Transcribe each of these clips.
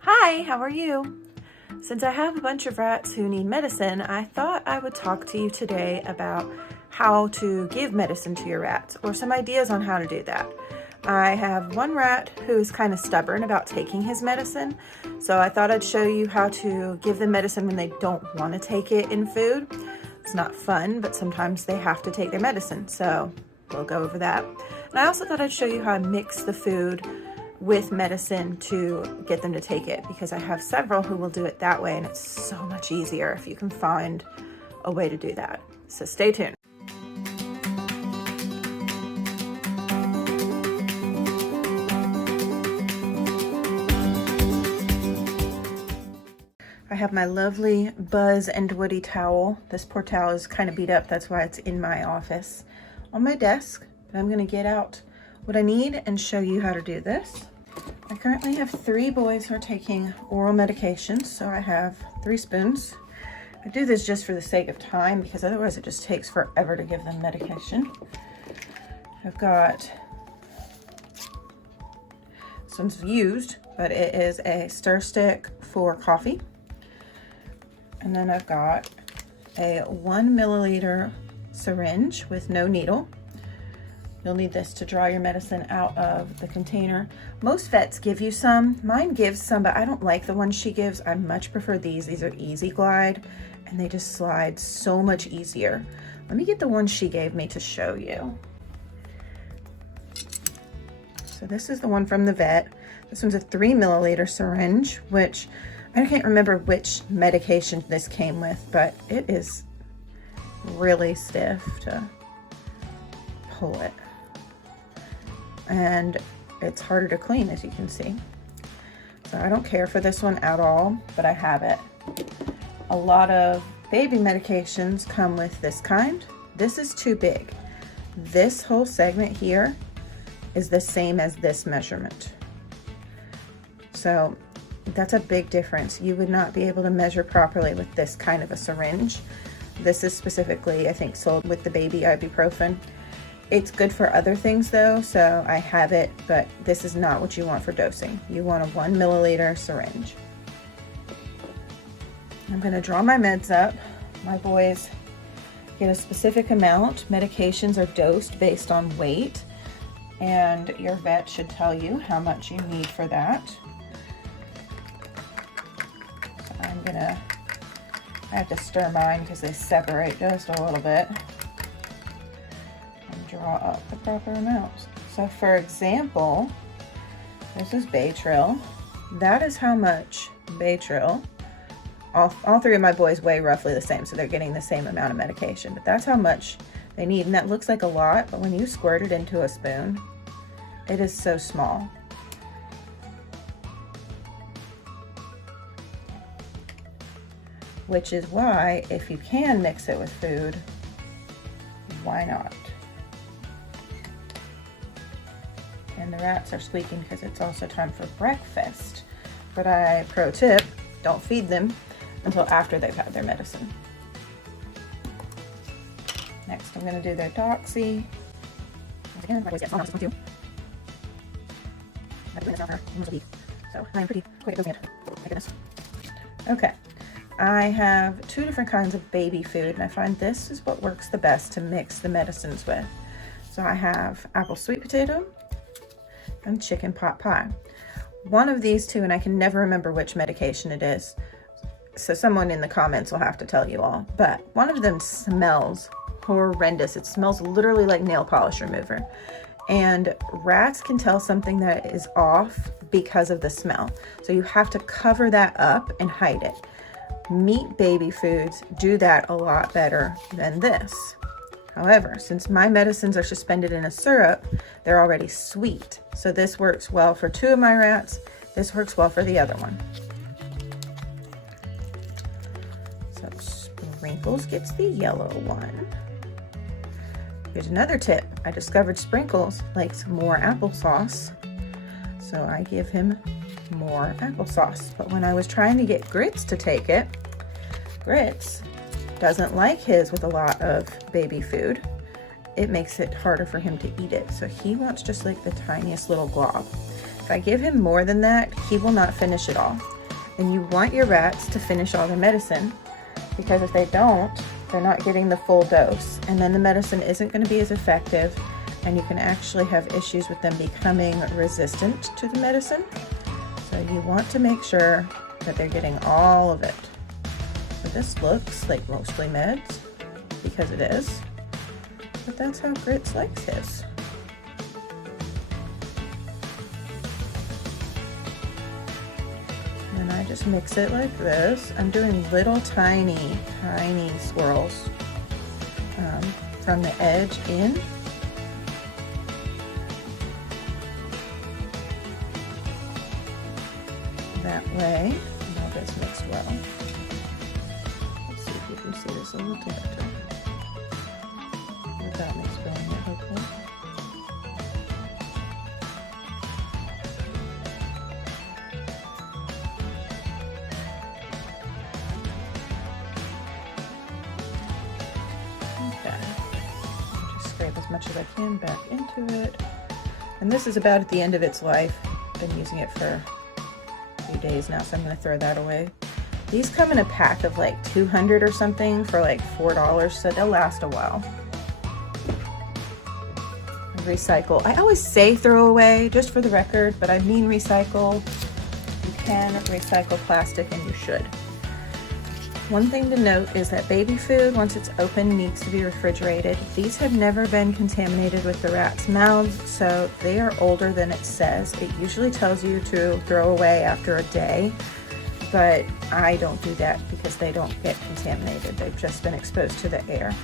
Hi, how are you? Since I have a bunch of rats who need medicine, I thought I would talk to you today about how to give medicine to your rats, or some ideas on how to do that. I have one rat who is kind of stubborn about taking his medicine, so I thought I'd show you how to give them medicine when they don't want to take it in food. It's not fun, but sometimes they have to take their medicine, so we'll go over that. And I also thought I'd show you how to mix the food with medicine to get them to take it, because I have several who will do it that way, and it's so much easier if you can find a way to do that. So stay tuned. I have my lovely Buzz and Woody towel. This poor towel is kind of beat up, that's why it's in my office on my desk. But I'm going to get out what I need and show you how to do this. I currently have 3 boys who are taking oral medications, so I have 3 spoons. I do this just for the sake of time, because otherwise it just takes forever to give them medication. I've got some used, but it is a stir stick for coffee. And then I've got a 1 milliliter syringe with no needle. You'll need this to draw your medicine out of the container. Most vets give you some. Mine gives some, but I don't like the ones she gives. I much prefer these. These are Easy Glide, and they just slide so much easier. Let me get the one she gave me to show you. So this is the one from the vet. This one's a 3 milliliter syringe, which I can't remember which medication this came with, but it is really stiff to pull it. And it's harder to clean, as you can see. So I don't care for this one at all, but I have it. A lot of baby medications come with this kind. This is too big. This whole segment here is the same as this measurement. So that's a big difference. You would not be able to measure properly with this kind of a syringe. This is specifically, I think, sold with the baby ibuprofen. It's good for other things though, so I have it, but this is not what you want for dosing. You want a 1 milliliter syringe. I'm gonna draw my meds up. My boys get a specific amount. Medications are dosed based on weight, and your vet should tell you how much you need for that. So I have to stir mine because they separate just a little bit. Draw up the proper amounts. So for example, this is Baytril. That is how much Baytril. All 3 of my boys weigh roughly the same, so they're getting the same amount of medication, but that's how much they need. And that looks like a lot, but when you squirt it into a spoon, it is so small. Which is why, if you can mix it with food, why not? And the rats are squeaking because it's also time for breakfast. But pro tip, don't feed them until after they've had their medicine. Next, I'm going to do their doxy. Once again, my boys get this one too. I'm doing this now for almost a week, so I am pretty quick at dosing it. My goodness. Okay, I have 2 different kinds of baby food, and I find this is what works the best to mix the medicines with. So I have apple sweet potato and chicken pot pie. One of these 2, and I can never remember which medication it is, so someone in the comments will have to tell you all, but one of them smells horrendous. It smells literally like nail polish remover, and rats can tell something that is off because of the smell, so you have to cover that up and hide it. Meat baby foods do that a lot better than this. However, since my medicines are suspended in a syrup, they're already sweet. So this works well for 2 of my rats. This works well for the other one. So Sprinkles gets the yellow one. Here's another tip. I discovered Sprinkles likes more applesauce, so I give him more applesauce. But when I was trying to get Grits to take it, Grits doesn't like his with a lot of baby food. It makes it harder for him to eat it. So he wants just like the tiniest little glob. If I give him more than that, he will not finish it all. And you want your rats to finish all their medicine, because if they don't, they're not getting the full dose. And then the medicine isn't going to be as effective, and you can actually have issues with them becoming resistant to the medicine. So you want to make sure that they're getting all of it. So this looks like mostly meds, because it is, but that's how Grits likes his. And I just mix it like this. I'm doing little tiny swirls from the edge in. That way, and all gets mixed well. Let's see if you can see this a little better. Without me spilling it, hopefully. Okay. Just scrape as much as I can back into it. And this is about at the end of its life. I've been using it for few days now, so I'm going to throw that away. These come in a pack of like 200 or something for like $4, so they'll last a while. Recycle. I always say throw away, just for the record, but I mean recycle. You can recycle plastic, and you should. One thing to note is that baby food, once it's open, needs to be refrigerated. These have never been contaminated with the rats' mouths, so they are older than it says. It usually tells you to throw away after a day, but I don't do that because they don't get contaminated. They've just been exposed to the air.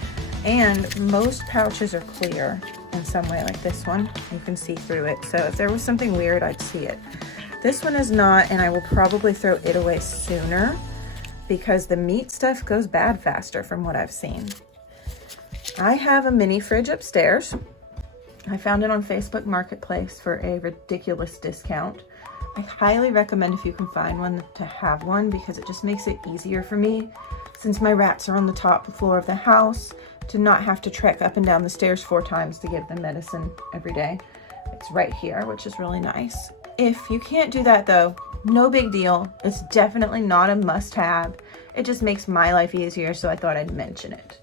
And most pouches are clear in some way, like this one. You can see through it. So if there was something weird, I'd see it. This one is not, and I will probably throw it away sooner, because the meat stuff goes bad faster from what I've seen. I have a mini fridge upstairs. I found it on Facebook Marketplace for a ridiculous discount. I highly recommend, if you can find one, to have one, because it just makes it easier for me, since my rats are on the top floor of the house, to not have to trek up and down the stairs 4 times to give them medicine every day. It's right here, which is really nice. If you can't do that though, no big deal. It's definitely not a must-have. It just makes my life easier, so I thought I'd mention it.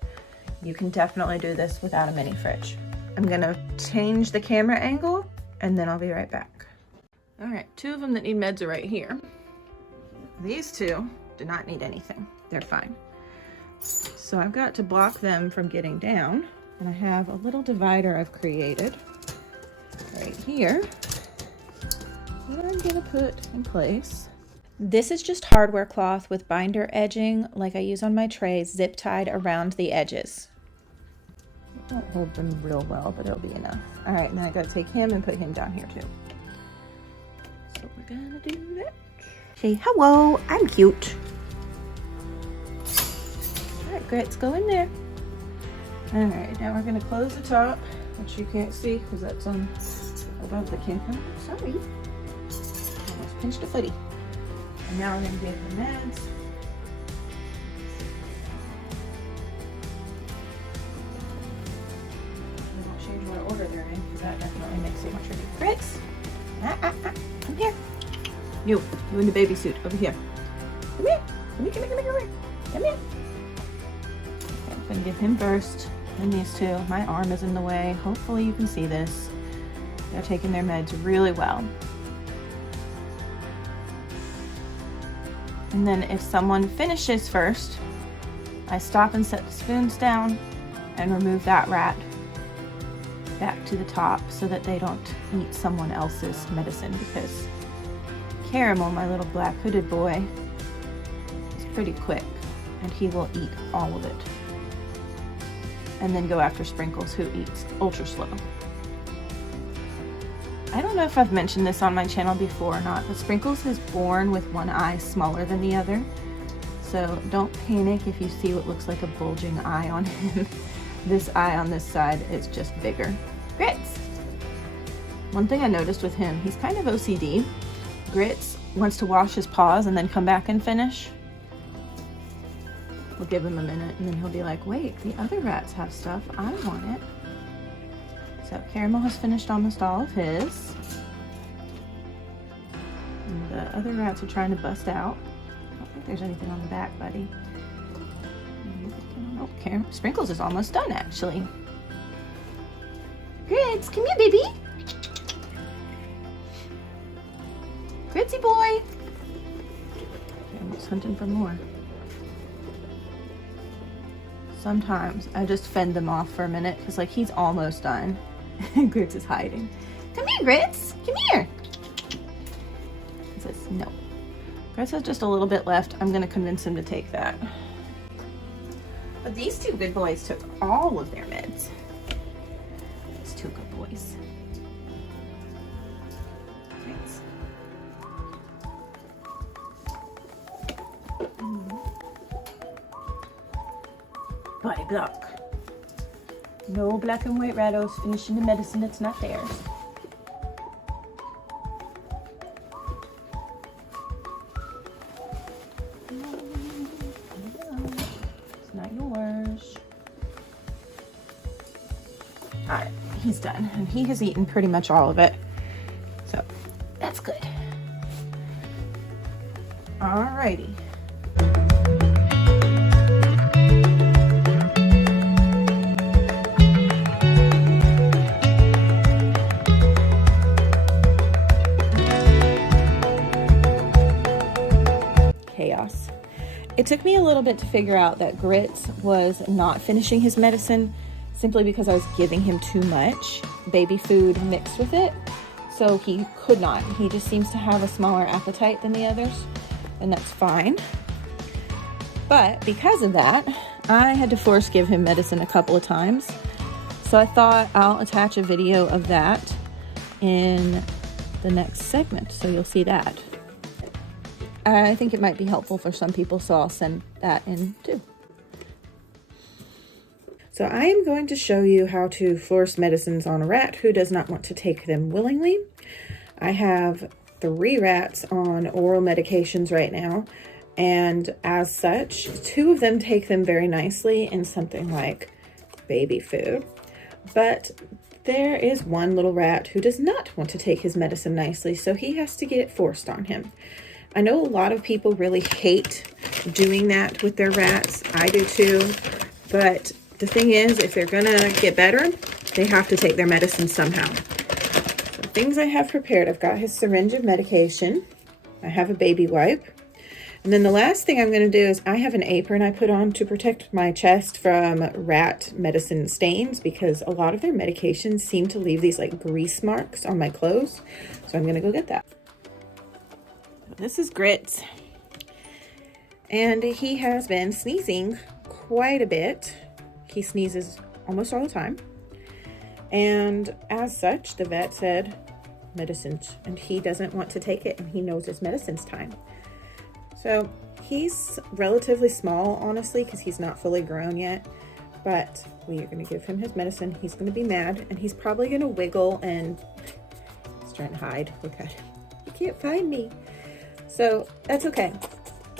You can definitely do this without a mini fridge. I'm gonna change the camera angle, and then I'll be right back. All right, 2 of them that need meds are right here. These 2 do not need anything. They're fine. So I've got to block them from getting down, and I have a little divider I've created right here that I'm gonna put in place. This is just hardware cloth with binder edging like I use on my trays, zip tied around the edges. It won't hold them real well, but it'll be enough. All right, now I gotta take him and put him down here too. So we're gonna do that. Say hello, I'm cute. All right, Grits, go in there. All right, now we're gonna close the top, which you can't see because that's on above the camera. Sorry. Almost pinched a footy. And now we're going to give the meds. We won't change what order they're in, because that definitely makes it much easier. Grits! Come here. You in the baby suit, over here. Come here. Come here. Come here. Okay, I'm going to give him first, then these 2. My arm is in the way. Hopefully you can see this. They're taking their meds really well. And then if someone finishes first, I stop and set the spoons down and remove that rat back to the top so that they don't eat someone else's medicine, because Caramel, my little black hooded boy, is pretty quick and he will eat all of it. And then go after Sprinkles, who eats ultra slow. I don't know if I've mentioned this on my channel before or not, but Sprinkles is born with one eye smaller than the other. So don't panic if you see what looks like a bulging eye on him. This eye on this side is just bigger. Grits! One thing I noticed with him, he's kind of OCD. Grits wants to wash his paws and then come back and finish. We'll give him a minute and then he'll be like, wait, the other rats have stuff, I want it. So Caramel has finished almost all of his. The other rats are trying to bust out. I don't think there's anything on the back, buddy. Oh, Sprinkles is almost done, actually. Grits, come here, baby. Gritsy boy. I'm just hunting for more. Sometimes I just fend them off for a minute because, like, he's almost done. Grits is hiding. Come here, Grits. Come here. He says no. Grits has just a little bit left. I'm going to convince him to take that. But these two good boys took all of their meds. These two good boys. Grits. By block. No black and white rattos finishing the medicine that's not theirs. It's not yours. Alright, he's done. And he has eaten pretty much all of it. So, that's good. Alrighty. Chaos. It took me a little bit to figure out that Grits was not finishing his medicine simply because I was giving him too much baby food mixed with it. So he could not. He just seems to have a smaller appetite than the others, and that's fine. But because of that, I had to force give him medicine a couple of times. So I thought I'll attach a video of that in the next segment, so you'll see that. I think it might be helpful for some people, so I'll send that in too. So I am going to show you how to force medicines on a rat who does not want to take them willingly. I have 3 rats on oral medications right now, and as such, 2 of them take them very nicely in something like baby food. But there is one little rat who does not want to take his medicine nicely, so he has to get it forced on him. I know a lot of people really hate doing that with their rats. I do too. But the thing is, if they're gonna get better, they have to take their medicine somehow. So things I have prepared, I've got his syringe of medication. I have a baby wipe. And then the last thing I'm gonna do is I have an apron I put on to protect my chest from rat medicine stains, because a lot of their medications seem to leave these like grease marks on my clothes. So I'm gonna go get that. This is Grits, and he has been sneezing quite a bit. He sneezes almost all the time, and as such, the vet said medicines, and he doesn't want to take it, and he knows it's medicine's time. So he's relatively small, honestly, because he's not fully grown yet, but we are going to give him his medicine. He's going to be mad, and he's probably going to wiggle, and he's trying to hide. Look at him. You can't find me. So that's okay.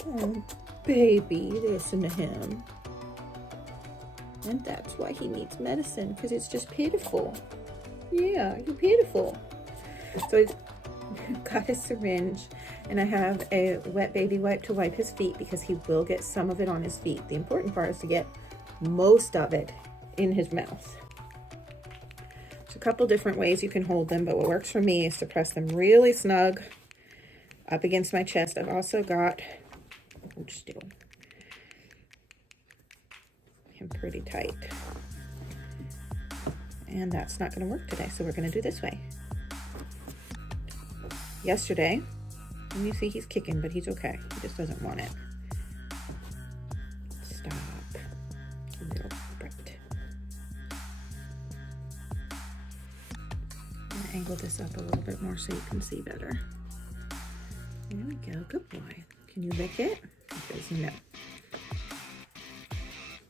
Oh, baby, listen to him. And that's why he needs medicine, because it's just pitiful. Yeah, you're pitiful. So I've got his syringe, and I have a wet baby wipe to wipe his feet, because he will get some of it on his feet. The important part is to get most of it in his mouth. There's a couple different ways you can hold them, but what works for me is to press them really snug up against my chest. I've also got, hold still, him pretty tight. And that's not going to work today, so we're going to do this way. Yesterday, and you see he's kicking, but he's okay. He just doesn't want it. Stop. Little brat. I'm going to angle this up a little bit more so you can see better. There we go. Good boy. Can you lick it? He says no.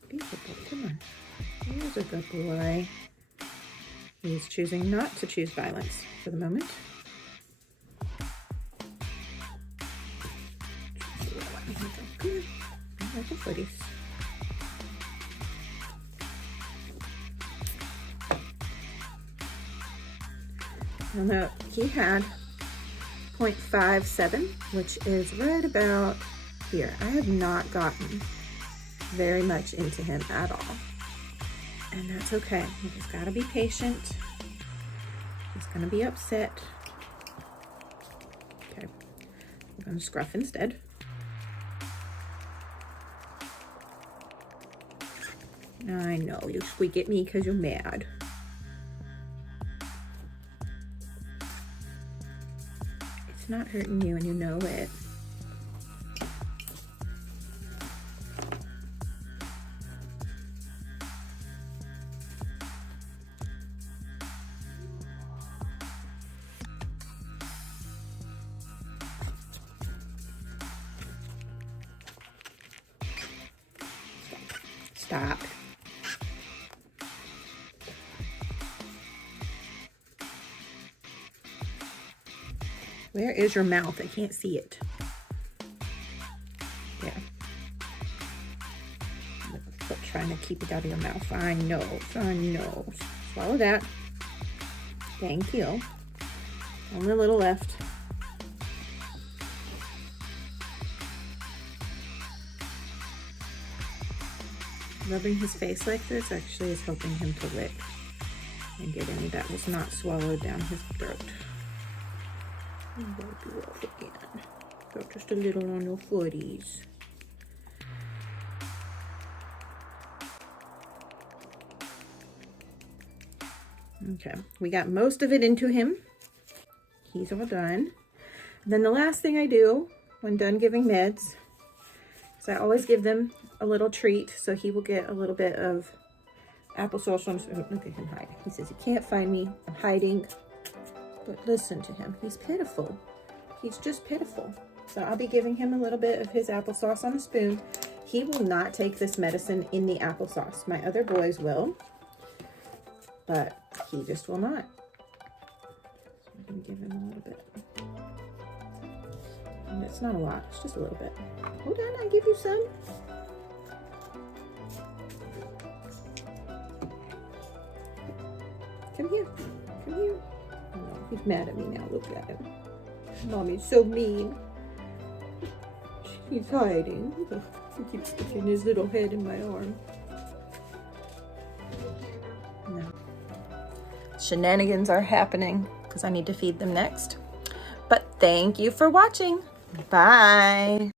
Be a good boy. Come on. Here's a good boy. He's choosing not to choose violence for the moment. Good. I like the footies. Now, he had 6.57, which is right about here. I have not gotten very much into him at all. And that's okay. You just gotta be patient. He's gonna be upset. Okay, I'm gonna scruff instead. I know, you squeak at me because you're mad. It's not hurting you and you know it. Stop. Where is your mouth? I can't see it. There. Quit trying to keep it out of your mouth. I know. I know. Swallow that. Thank you. Only a little left. Rubbing his face like this actually is helping him to lick and get any that was not swallowed down his throat. Wipe you off again. Go just a little on your footies. Okay, we got most of it into him. He's all done. And then the last thing I do when done giving meds is I always give them a little treat, so he will get a little bit of applesauce on his, look at him hide. He says, "You can't find me, I'm hiding." But listen to him, he's pitiful. He's just pitiful. So I'll be giving him a little bit of his applesauce on a spoon. He will not take this medicine in the applesauce. My other boys will, but he just will not. So I'm gonna give him a little bit. And it's not a lot, it's just a little bit. Hold on, I'll give you some. Come here, come here. Oh, he's mad at me now, look at him. Mommy's so mean. He's hiding. He keeps sticking his little head in my arm. No. Shenanigans are happening because I need to feed them next. But thank you for watching. Bye.